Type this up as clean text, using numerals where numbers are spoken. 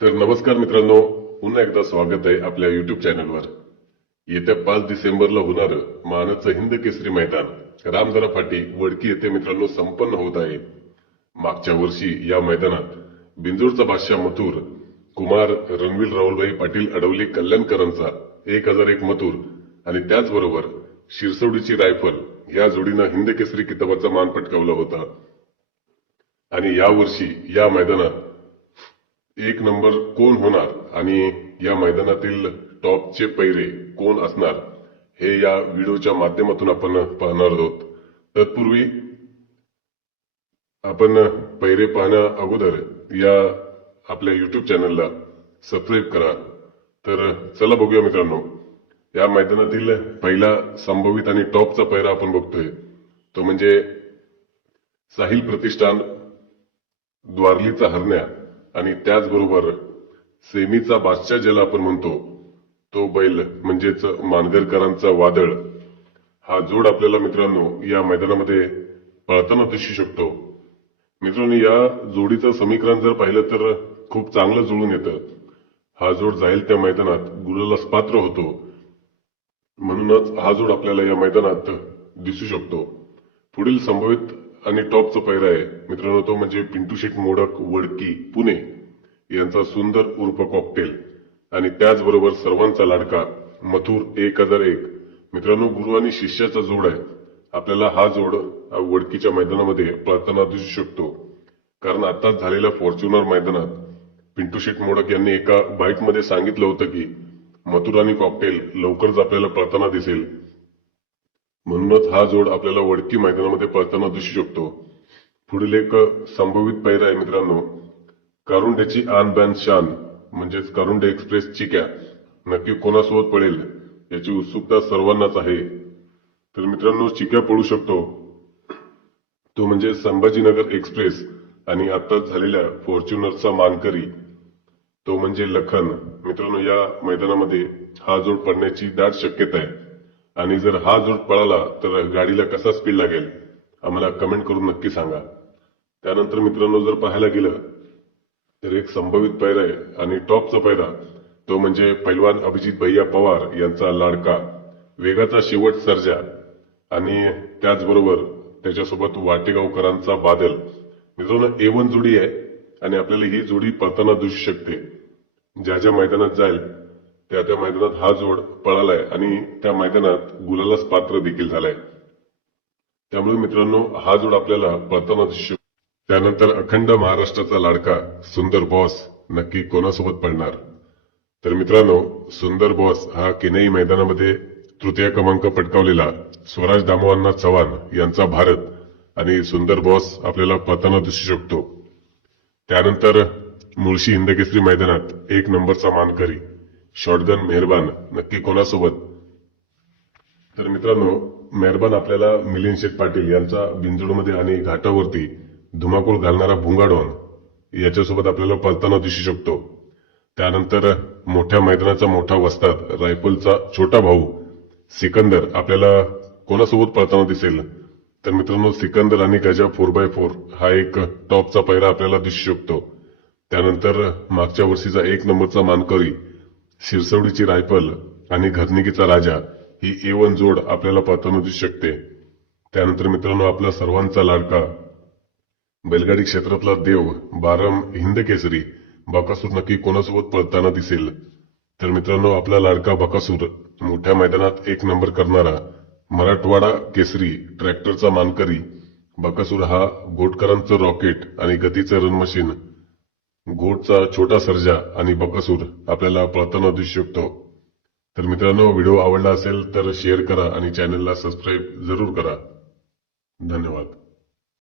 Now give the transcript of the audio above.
तर नमस्कार मित्रांनो, पुन्हा एकदा स्वागत आहे आपल्या युट्यूब चॅनलवर। येत्या 5 डिसेंबरला होणारं मानाचं हिंद केसरी मैदान रामदरा फाटी वडकी येथे मित्रांनो संपन्न होत आहे। मागच्या वर्षी या मैदानात बिंजोडचा बादशाह मथुर कुमार रणवीर राहुलभाई पाटील अडवली कल्याणकरांचा 1001 मथुर आणि त्याचबरोबर शिरसवडीची रायफल या जोडीनं हिंद केसरी किताबाचा मान पटकावला होता। आणि या वर्षी या मैदानात एक नंबर कोण होणार आणि या मैदानातील टॉपचे पैरे कोण असणार हे या व्हिडिओच्या माध्यमातून आपण पाहणार आहोत। तत्पूर्वी आपण पैरे पाहण्या अगोदर या आपल्या युट्यूब चॅनलला सबस्क्राईब करा। तर चला बघूया मित्रांनो, या मैदानातील पहिला संभवित आणि टॉपचा पैरा आपण बघतोय तो म्हणजे साहिल प्रतिष्ठान द्वारलीचा हरण्या आणि त्याचबरोबर सेमीचा बादशाह ज्याला आपण म्हणतो तो बैल म्हणजेच मानगरकरांचा वादळ हा जोड आपल्याला मित्रांनो या मैदानामध्ये पळताना दिसू शकतो। मित्रांनो, या जोडीचं समीकरण जर पाहिलं तर खूप चांगलं जुळून येतं। हा जोड जाईल त्या मैदानात गुलालास पात्र होतो, म्हणूनच हा जोड आपल्याला या मैदानात दिसू शकतो। पुढील संभवित आणि टॉपचा पैरा आहे मित्रांनो तो म्हणजे पिंटू शेठ मोडक वडकी पुणे यांचा सुंदर उर्फ कॉकटेल आणि त्याचबरोबर सर्वांचा लाडका मथुर 1001। मित्रांनो, गुरु आणि शिष्याचा जोड आहे। आपल्याला हा जोड वडकीच्या मैदानामध्ये पळताना दिसू शकतो, कारण आताच झालेल्या फॉर्च्युनर मैदानात पिंटू शेठ मोडक यांनी एका बाईटमध्ये सांगितलं होतं की मथुर आणि कॉकटेल लवकरच आपल्याला पळताना दिसेल, म्हणूनच हा जोड आपल्याला वडकी मैदानामध्ये पळताना दिसू शकतो। पुढील एक संभवित पैरा आहे मित्रांनो कारुंड्याची आन बॅन शान म्हणजेच कारुंडे एक्सप्रेस चिक्या नक्की कोणासोबत पळेल याची उत्सुकता सर्वांनाच आहे। तर मित्रांनो, चिक्या पळू शकतो तो म्हणजे संभाजीनगर एक्सप्रेस आणि आताच झालेल्या फॉर्च्युनरचा मानकरी तो म्हणजे लखन। मित्रांनो, या मैदानामध्ये हा जोड पडण्याची दाट शक्यता आहे आणि जर हा जोड पळाला तर गाडीला कसा स्पीड लागेल आम्हाला कमेंट करून नक्की सांगा। त्यानंतर मित्रांनो, जर पाहायला गेलं तर एक संभवित पैरा आहे आणि टॉपचा पैरा तो म्हणजे पैलवान अभिजित भैया पवार यांचा लाडका वेगाचा शेवट सर्जा आणि त्याचबरोबर त्याच्यासोबत वाटेगावकरांचा बादल। मित्रांनो, A1 जोडी आहे आणि आपल्याला ही जोडी पळताना दिसू शकते। ज्या ज्या मैदानात जाईल त्या त्या मैदानात हा जोड पळालाय आणि त्या मैदानात गुलालास पात्र देखील झालाय, त्यामुळे मित्रांनो हा जोड आपल्याला पळताना दिसू शकतो। त्यानंतर अखंड महाराष्ट्राचा लाडका सुंदर बॉस नक्की कोणासोबत पडणार? तर मित्रांनो, सुंदर बॉस हा केनई मैदानामध्ये तृतीय क्रमांक पटकावलेला स्वराज दामोअण्णा चव्हाण यांचा भारत आणि सुंदर बॉस आपल्याला पळताना दिसू शकतो। त्यानंतर मुळशी हिंदकेसरी मैदानात 1 नंबरचा मानकरी शॉटगन मेहरबान नक्की कोणासोबत? तर मित्रांनो, मेहरबान आपल्याला मिलिंद शेठ पाटील यांचा बिंजोडमध्ये आणि घाटावरती धुमाकूळ घालणारा भुंगाडॉन याच्यासोबत आपल्याला पळताना दिसू शकतो। त्यानंतर मोठ्या मैदानाचा मोठा वस्ताद रायफलचा छोटा भाऊ सिकंदर आपल्याला कोणासोबत पळताना दिसेल? तर मित्रांनो, सिकंदर आणि गजा 4x4 हा एक टॉपचा पैरा आपल्याला दिसू शकतो। त्यानंतर मागच्या वर्षीचा 1 नंबरचा मानकरी शिरसवडीची रायफल आणि घरनिकीचा राजा ही A1 जोड आपल्याला पळताना दिसू शकते। त्यानंतर मित्रांनो, आपला सर्वांचा लाडका बैलगाडी क्षेत्रातला देव बारम हिंद केसरी बकासूर नक्की कोणासोबत पळताना दिसेल? तर मित्रांनो, आपला लाडका बकासूर मोठ्या मैदानात 1 नंबर करणारा मराठवाडा केसरी ट्रॅक्टरचा मानकरी बकासूर हा गोटकरांचं रॉकेट आणि गतीचं रन मशीन गोटचा छोटा सर्जा आणि बकासूर आपल्याला पळताना दिसू शकतो। तर मित्रांनो, व्हिडिओ आवडला असेल तर शेअर करा आणि चॅनलला सबस्क्राईब जरूर करा। धन्यवाद।